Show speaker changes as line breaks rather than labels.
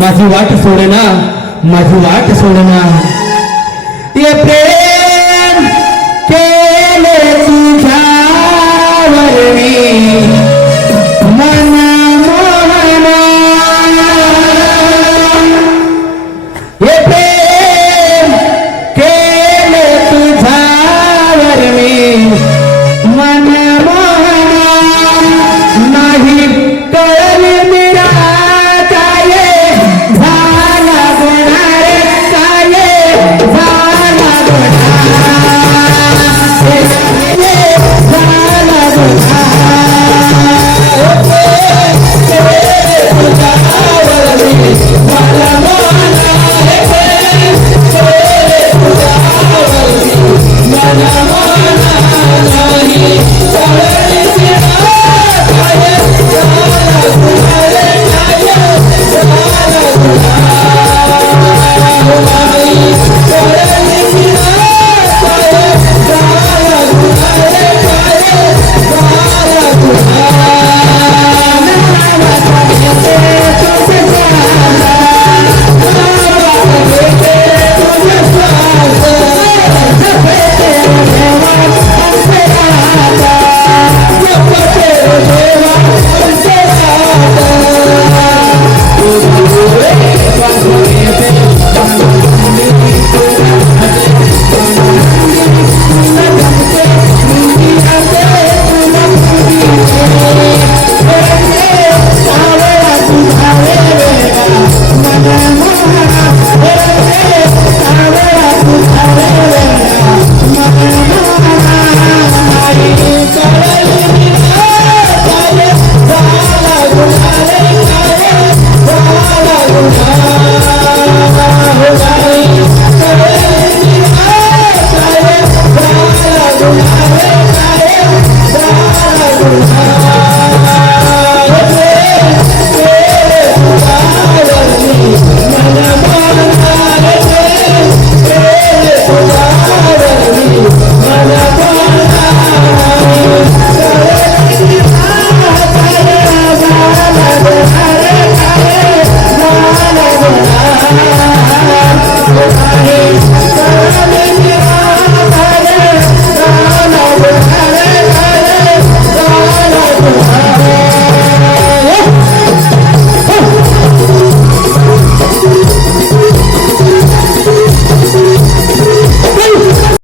माझी वाट सोडना माझी वाट सोडना. ये प्रेम केले तुझ्यावर मी Cristo. terra.